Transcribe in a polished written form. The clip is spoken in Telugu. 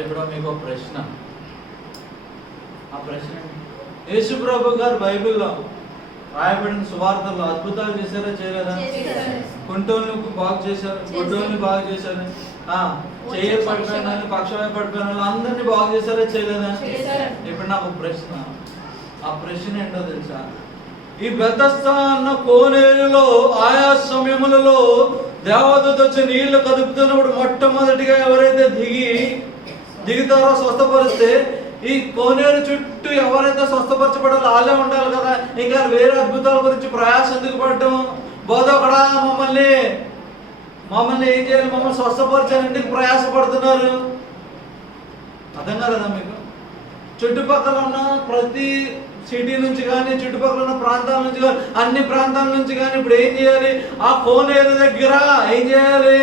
ఇప్పుడు మీకు ఒక ప్రశ్న. ఆ ప్రశ్న, యేసు ప్రభు గారు బైబిల్లో రాయబడిన సువార్తల్లో అద్భుతాలు చేశారా చేయలేదా? కుంటోళ్ళని బాగు చేశారు, గుడ్డోళ్ళని బాగు చేశారు, చెయ్యి పడిపోయిన పక్షమే పడిపోయిన అందరినీ బాగు చేశారా చేయలేదా? ఇప్పుడు నాకు ప్రశ్న, ఆ ప్రశ్న ఏంటో తెలుసా? ఈ బెతస్దా అన్న కోనేరులో ఆయా సమయములలో దేవదూత వచ్చి నీళ్లు కదుపుతున్నప్పుడు మొట్టమొదటిగా ఎవరైతే దిగుతారో స్వస్థపరిస్తే, ఈ కోనేరు చుట్టూ ఎవరైతే స్వస్థపరచబడాలో వాళ్ళే ఉండాలి కదా. ఇంకా వేరే అద్భుతాల గురించి ప్రయాసం ఎందుకు పడటం? బోధకుడా మమ్మల్ని ఏం చేయాలి, మమ్మల్ని స్వస్థపరచాలి, ఎందుకు ప్రయాసపడుతున్నారు? అర్థం కాలేదా మీకు? చుట్టుపక్కల ఉన్న ప్రతి సిటీ నుంచి కానీ, చుట్టుపక్కల ఉన్న ప్రాంతాల నుంచి కానీ, అన్ని ప్రాంతాల నుంచి కానీ ఇప్పుడు ఏం చేయాలి? ఆ కోనేరు దగ్గర ఏం చేయాలి?